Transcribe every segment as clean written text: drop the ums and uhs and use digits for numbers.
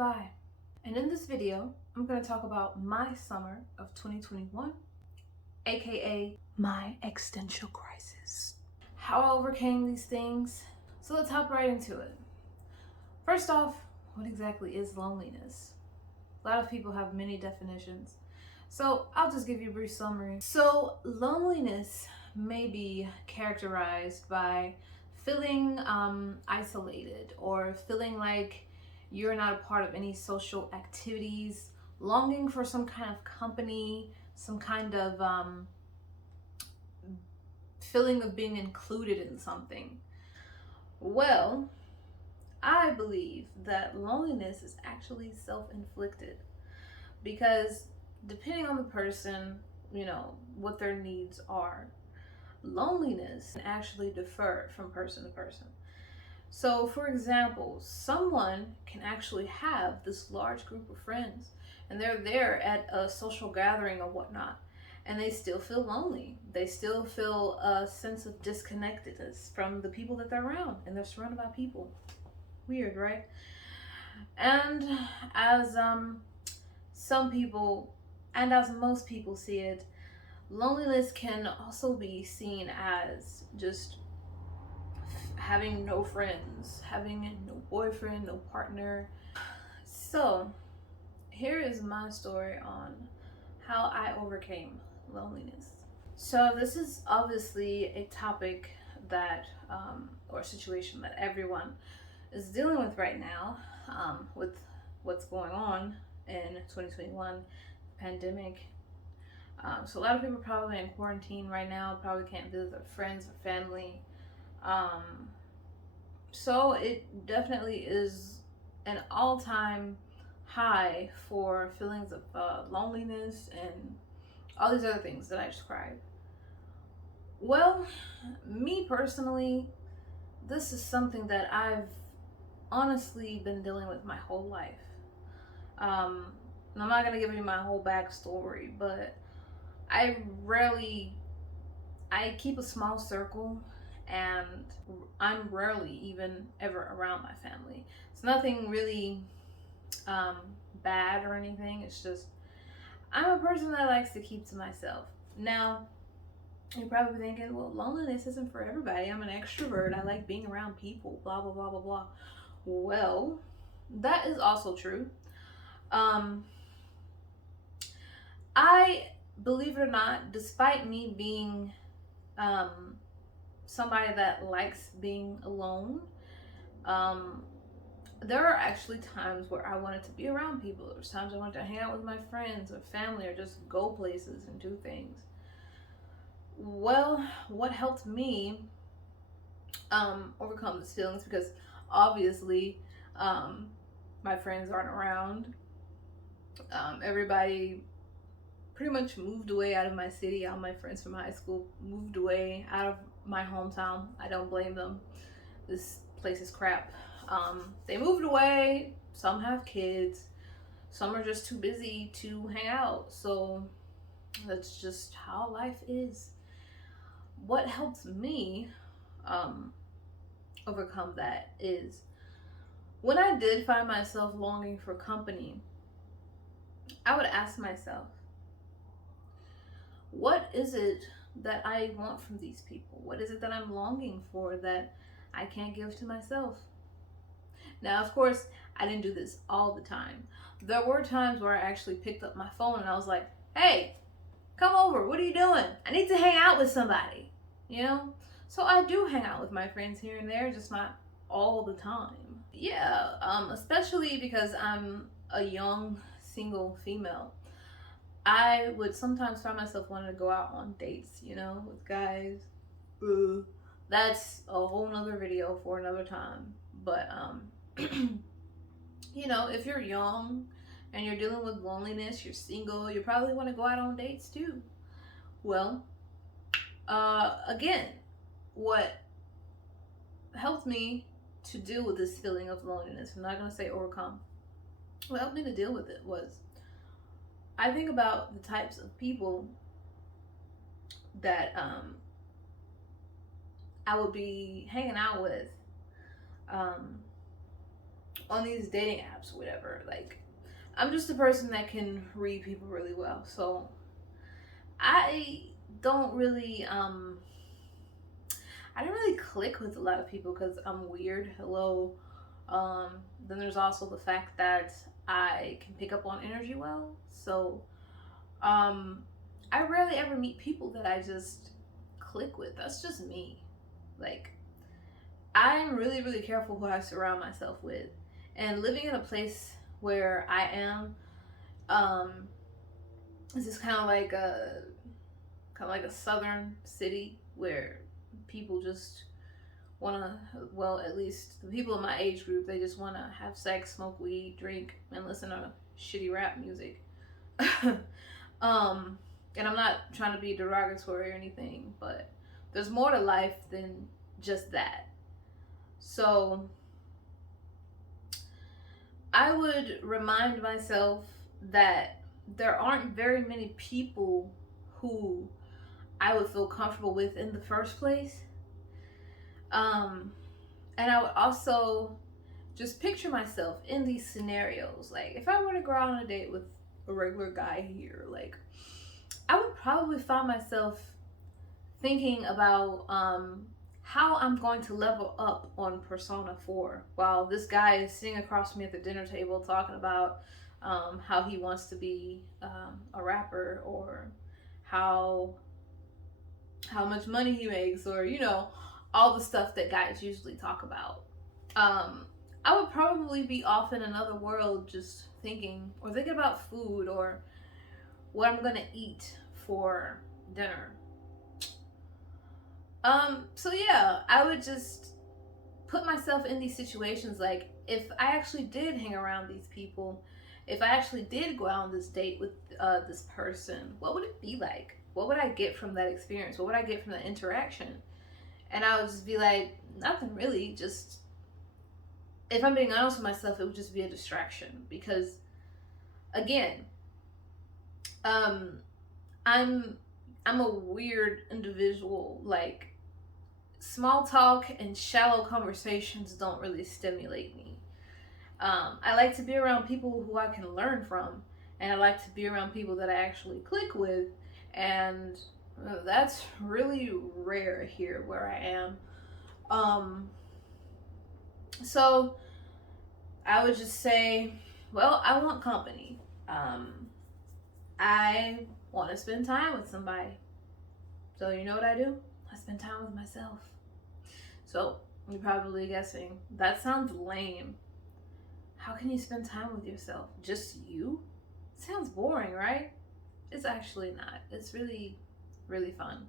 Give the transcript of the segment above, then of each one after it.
have I. And in this video, I'm going to talk about my summer of 2021, aka my existential crisis. How I overcame these things. So let's hop right into it. First off, what exactly is loneliness? A lot of people have many definitions. So I'll just give you a brief summary. So loneliness may be characterized by feeling isolated or feeling like you're not a part of any social activities, longing for some kind of company, some kind of feeling of being included in something. Well, I believe that loneliness is actually self-inflicted because depending on the person, what their needs are, loneliness can actually differ from person to person. So, for example, someone can actually have this large group of friends and they're there at a social gathering or whatnot, and they still feel lonely. They still feel a sense of disconnectedness from the people that they're around, and they're surrounded by people. Weird, right? And as some people, and as most people see it, loneliness can also be seen as just having no friends, having no boyfriend, no partner. So, here is my story on how I overcame loneliness. So, this is obviously a topic that, or a situation that everyone is dealing with right now, with what's going on in 2021, pandemic. So, a lot of people are probably in quarantine right now, probably can't visit their friends or family. So it definitely is an all-time high for feelings of loneliness and all these other things that I described. Well, me personally, this is something that I've honestly been dealing with my whole life. And I'm not gonna give you my whole backstory, but I keep a small circle, and I'm rarely even ever around my family. It's nothing really bad or anything. It's just I'm a person that likes to keep to myself. Now, you're probably thinking, well, loneliness isn't for everybody. I'm an extrovert. I like being around people, blah, blah, blah, blah, blah. Well, that is also true. I, believe it or not, despite me being somebody that likes being alone, there are actually times where I wanted to be around people. There's times I wanted to hang out with my friends or family or just go places and do things. Well, what helped me overcome these feelings, because obviously my friends aren't around. Everybody pretty much moved away out of my city. All my friends from high school moved away out of my hometown. I don't blame them. This place is crap. They moved away. Some have kids. Some are just too busy to hang out. So that's just how life is. What helps me overcome that is when I did find myself longing for company, I would ask myself, what is it that I want from these people? What is it that I'm longing for that I can't give to myself? Now, of course, I didn't do this all the time. There were times where I actually picked up my phone and I was like, hey, come over. What are you doing? I need to hang out with somebody, So I do hang out with my friends here and there, just not all the time. Yeah, especially because I'm a young single female. I would sometimes find myself wanting to go out on dates, with guys. That's a whole nother video for another time. But, if you're young and you're dealing with loneliness, you're single, you probably want to go out on dates too. Well, again, what helped me to deal with this feeling of loneliness, I'm not going to say overcome, what helped me to deal with it was, I think about the types of people that I would be hanging out with on these dating apps, whatever. Like, I'm just a person that can read people really well. So I don't really I don't really click with a lot of people because I'm weird. Hello. Um, then there's also the fact that I can pick up on energy well. So um, I rarely ever meet people that I just click with. That's just me. Like, I'm really, really careful who I surround myself with. And living in a place where I am, um, this is kind of like a southern city where people just want to, well, at least the people in my age group, they just want to have sex, smoke weed, drink, and listen to shitty rap music. um, and I'm not trying to be derogatory or anything, but there's more to life than just that. So I would remind myself that there aren't very many people who I would feel comfortable with in the first place. Um, and I would also just picture myself in these scenarios. Like, if I were to go out on a date with a regular guy here, like, I would probably find myself thinking about how I'm going to level up on Persona 4 while this guy is sitting across from me at the dinner table talking about how he wants to be a rapper, or how how much money he makes, or all the stuff that guys usually talk about. um I would probably be off in another world, just thinking about food, or what I'm gonna eat for dinner. So yeah, I would just put myself in these situations. Like, if I actually did hang around these people, if I actually did go out on this date with this person, what would it be like? What would I get from that experience? What would I get from that interaction? And I would just be like, nothing really. Just, if I'm being honest with myself, it would just be a distraction. Because, again, um, I'm I'm a weird individual. Like, small talk and shallow conversations don't really stimulate me. I like to be around people who I can learn from, and I like to be around people that I actually click with, and that's really rare here where I am. Um, so I would just say, well, I want company. Um, I want to spend time with somebody. So you know what I do? I spend time with myself. So you're probably guessing, that sounds lame. How can you spend time with yourself? Just you? Sounds boring, right? It's actually not. It's really, really fun.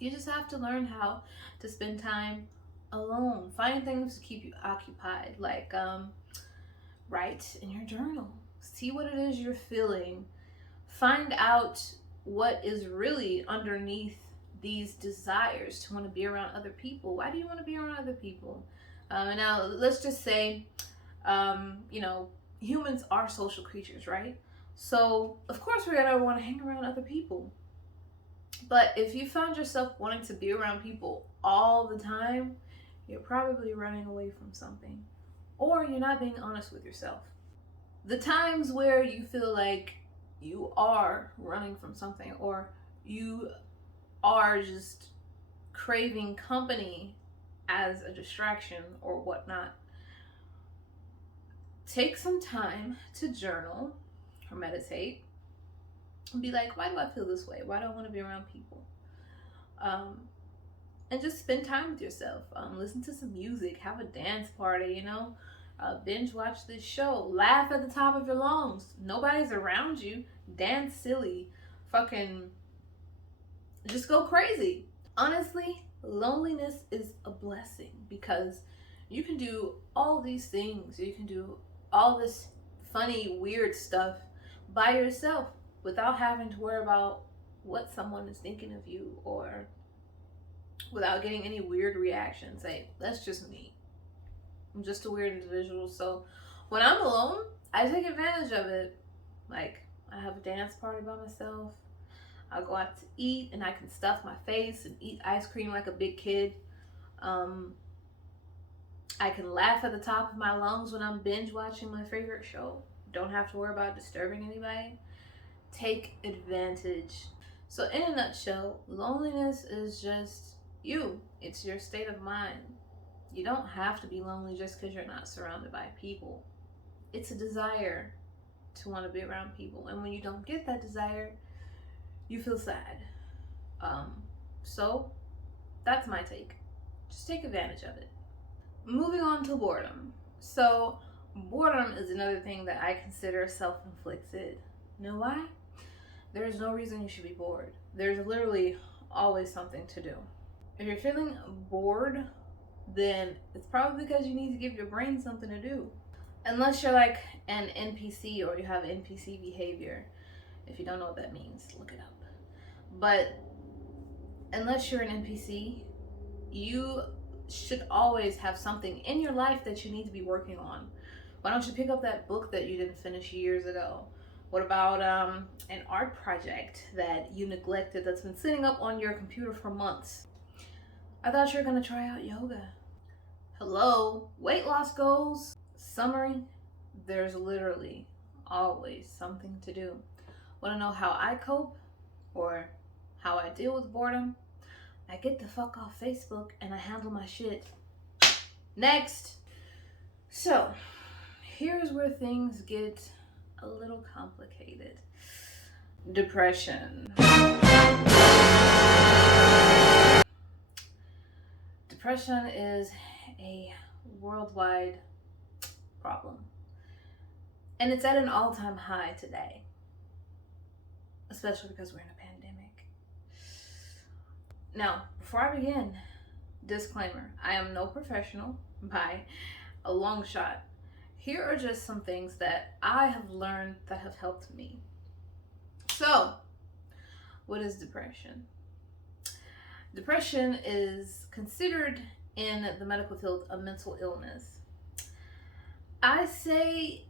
You just have to learn how to spend time alone. Find things to keep you occupied, like write in your journal. See what it is you're feeling. Find out what is really underneath these desires to want to be around other people. Why do you want to be around other people? Now, let's just say, you know, humans are social creatures, right? So, of course, we're going to want to hang around other people. But if you found yourself wanting to be around people all the time, you're probably running away from something, or you're not being honest with yourself. The times where you feel like you are running from something, or you are just craving company as a distraction or whatnot, take some time to journal or meditate and be like, why do I feel this way? Why do I want to be around people? Um, and just spend time with yourself. Listen to some music, have a dance party, binge watch this show, laugh at the top of your lungs. Nobody's around you. Dance silly. Fucking just go crazy. Honestly, loneliness is a blessing, because you can do all these things. You can do all this funny, weird stuff by yourself without having to worry about what someone is thinking of you, or without getting any weird reactions. Hey, that's just me. I'm just a weird individual. So when I'm alone, I take advantage of it. Like, I have a dance party by myself. I'll go out to eat, and I can stuff my face and eat ice cream like a big kid. Um, I can laugh at the top of my lungs when I'm binge watching my favorite show. Don't have to worry about disturbing anybody. Take advantage. So, in a nutshell, loneliness is just you, it's your state of mind. You don't have to be lonely just because you're not surrounded by people. It's a desire to want to be around people. And when you don't get that desire, you feel sad. Um, so, that's my take. Just take advantage of it. Moving on to boredom. So, boredom is another thing that I consider self inflicted. You know why? There's no reason you should be bored. There's literally always something to do. If you're feeling bored, then it's probably because you need to give your brain something to do. Unless you're like an NPC or you have NPC behavior. If you don't know what that means, look it up. But unless you're an NPC, you should always have something in your life that you need to be working on. Why don't you pick up that book that you didn't finish years ago? What about an art project that you neglected that's been sitting up on your computer for months? I thought you were going to try out yoga. Hello, weight loss goals. Summary, there's literally always something to do. Want to know how I cope or how I deal with boredom? I get the fuck off Facebook and I handle my shit. Next. So, here's where things get a little complicated. Depression. Depression is a worldwide problem. And it's at an all-time high today. Especially because we're in a pandemic. Now, before I begin, disclaimer, I am no professional by a long shot. Here are just some things that I have learned that have helped me. So, what is depression? Depression is considered in the medical field a mental illness. I say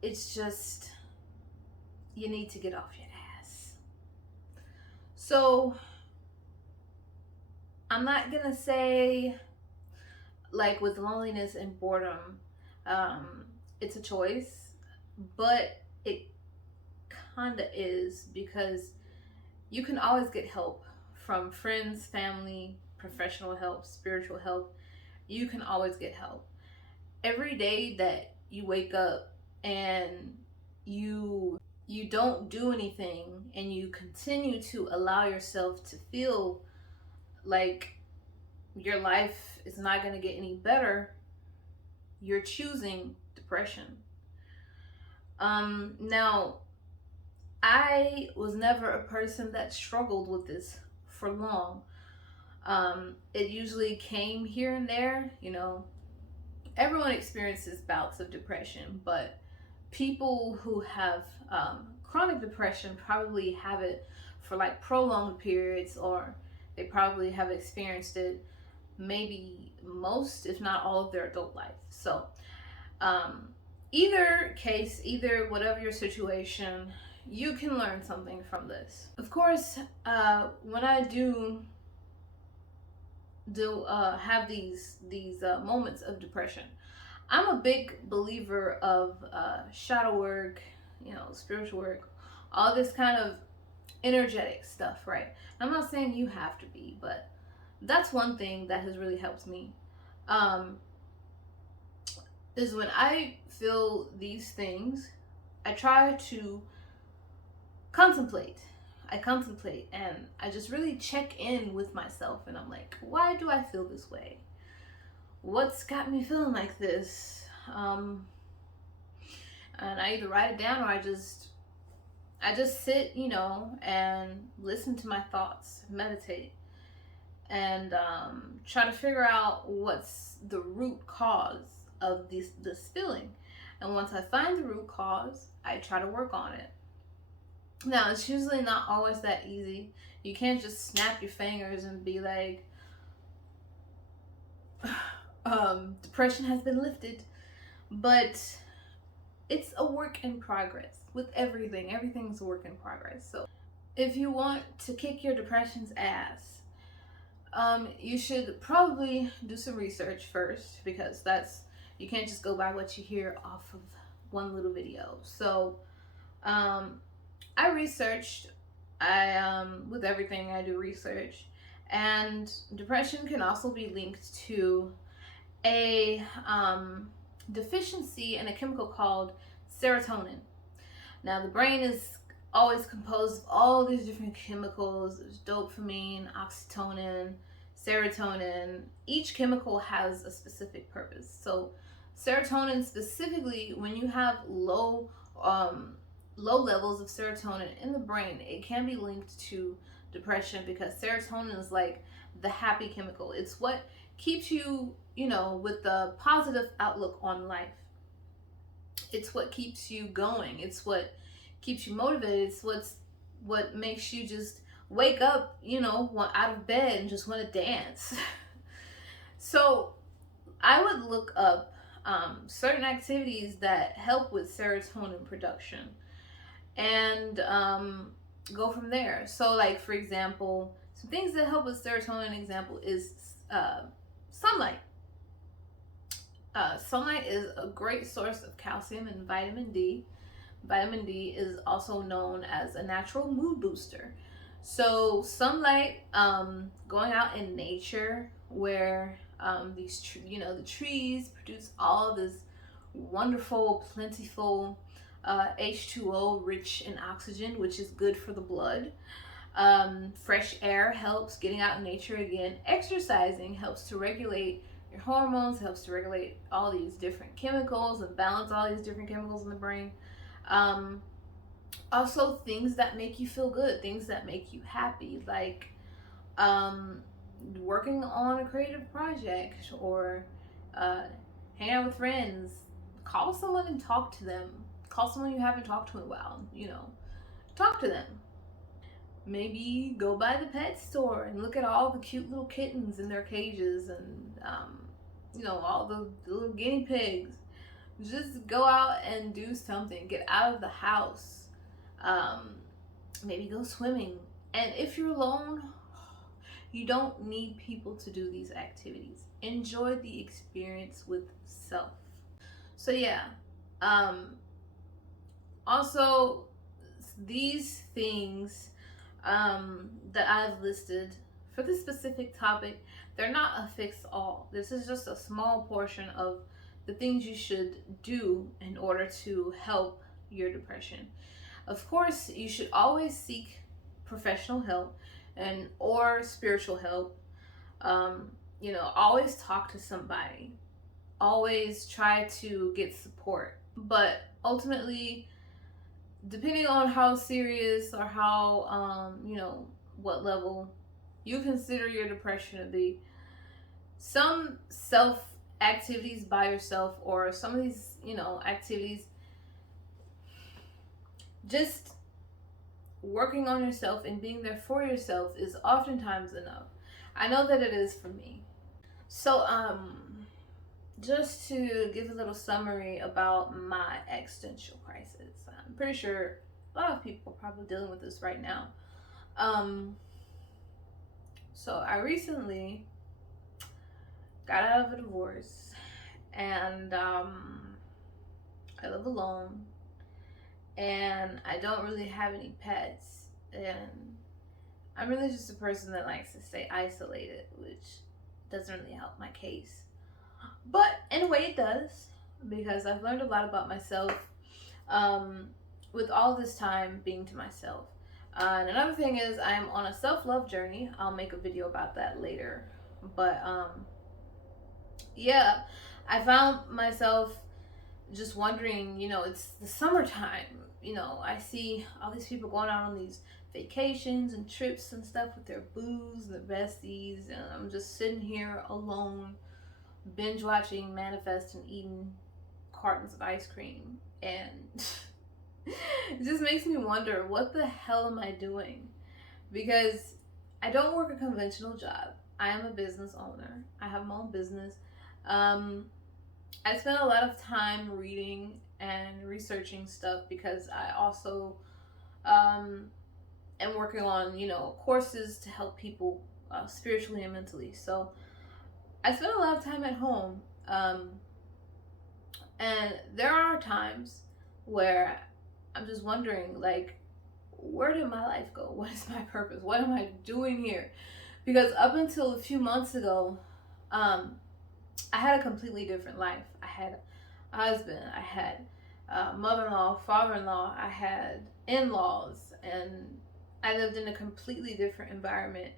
it's just, you need to get off your ass. So, I'm not gonna say, like with loneliness and boredom, it's a choice, but it kinda is, because you can always get help from friends, family, professional help, spiritual help. You can always get help. Every day that you wake up and you don't do anything and you continue to allow yourself to feel like your life is not going to get any better, you're choosing depression. Now, I was never a person that struggled with this for long. It usually came here and there, you know. Everyone experiences bouts of depression, but people who have chronic depression probably have it for like prolonged periods, or they probably have experienced it maybe most, if not all, of their adult life. So, either case, either whatever your situation, you can learn something from this. Of course, when I do have these moments of depression, I'm a big believer of shadow work, you know, spiritual work, all this kind of energetic stuff, right? I'm not saying you have to be, but that's one thing that has really helped me. Is when I feel these things, I try to contemplate. I contemplate and I just really check in with myself, and I'm like, why do I feel this way? What's got me feeling like this? And I either write it down or I just sit, you know, and listen to my thoughts, meditate, and try to figure out what's the root cause of this feeling. And once I find the root cause, I try to work on it. Now, it's usually not always that easy. You can't just snap your fingers and be like, depression has been lifted. But it's a work in progress with everything. Everything's a work in progress. So if you want to kick your depression's ass, You should probably do some research first, because you can't just go by what you hear off of one little video. So, um, I researched. With everything I do research, and depression can also be linked to a deficiency in a chemical called serotonin. Now, the brain is always composed of all these different chemicals. There's dopamine, oxytocin, serotonin. Each chemical has a specific purpose. So, serotonin specifically, when you have um, low levels of serotonin in the brain, it can be linked to depression, because serotonin is like the happy chemical. It's what keeps you, with the positive outlook on life. It's what keeps you going. It's what keeps you motivated. It's what makes you just wake up, want out of bed and just want to dance. So I would look up certain activities that help with serotonin production, and go from there. So, like, for example, some things that help with serotonin example is sunlight. Sunlight is a great source of calcium and vitamin D. Vitamin D is also known as a natural mood booster. So sunlight, going out in nature where the trees produce all this wonderful, plentiful H2O rich in oxygen, which is good for the blood. Fresh air helps. Getting out in nature again. Exercising helps to regulate your hormones, helps to regulate all these different chemicals and balance all these different chemicals in the brain. Um, Also, things that make you feel good, things that make you happy, like um, working on a creative project, or uh, hang out with friends. Call someone and talk to them. Call someone you haven't talked to in a while. Talk to them. Maybe go by the pet store and look at all the cute little kittens in their cages, and all the little guinea pigs. Just go out and do something. Get out of the house. Um, Maybe go swimming. And if you're alone, you don't need people to do these activities. Enjoy the experience with self. So yeah. Um, Also, these things that I've listed for this specific topic, they're not a fix all. This is just a small portion of the things you should do in order to help your depression. Of course, you should always seek professional help and or spiritual help. Always talk to somebody. Always try to get support. But ultimately, depending on how serious or how what level you consider your depression to be, some self activities by yourself, or some of these activities, just working on yourself and being there for yourself is oftentimes enough. I know that it is for me. So just to give a little summary about my existential crisis, I'm pretty sure a lot of people are probably dealing with this right now. So I recently got out of a divorce, and I live alone, and I don't really have any pets, and I'm really just a person that likes to stay isolated, which doesn't really help my case. But in a way, it does, because I've learned a lot about myself um, with all this time being to myself. And another thing is, I'm on a self love journey. I'll make a video about that later. But yeah, I found myself just wondering, it's the summertime. I see all these people going out on these vacations and trips and stuff with their booze and their besties, and I'm just sitting here alone, binge watching Manifest and eating cartons of ice cream. And it just makes me wonder, what the hell am I doing? Because I don't work a conventional job. I am a business owner. I have my own business. I spend a lot of time reading and researching stuff, because I also am working on, courses to help people spiritually and mentally. So I spend a lot of time at home, and there are times where I'm just wondering, like, where did my life go? What is my purpose? What am I doing here? Because up until a few months ago, um, I had a completely different life. I had a husband, I had mother in law, father in law, I had in laws, and I lived in a completely different environment.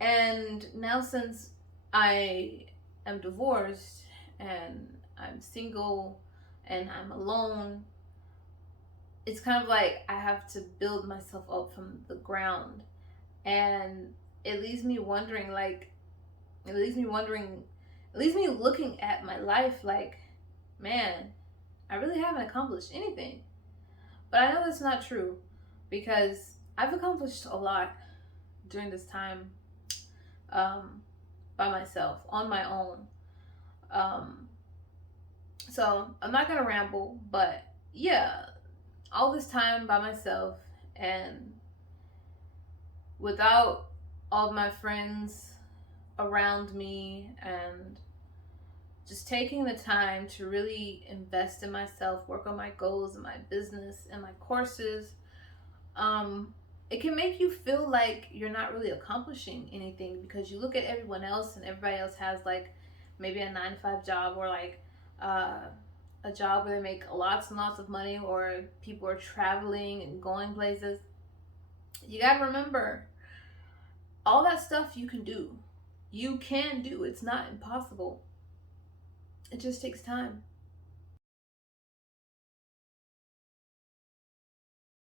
And now, since I am divorced and I'm single and I'm alone, it's kind of like I have to build myself up from the ground. And it leaves me wondering, like, it leaves me wondering, it leaves me looking at my life like, man, I really haven't accomplished anything. But I know that's not true because I've accomplished a lot during this time, um, by myself, on my own. Um, so I'm not gonna ramble, but yeah, all this time by myself and without all of my friends around me, and just taking the time to really invest in myself, work on my goals and my business and my courses, um, it can make you feel like you're not really accomplishing anything because you look at everyone else and everybody else has like maybe a 9 to 5 job, or like uh, a job where they make lots and lots of money, or people are traveling and going places. You gotta remember, all that stuff you can do. You can do. It's not impossible. It just takes time.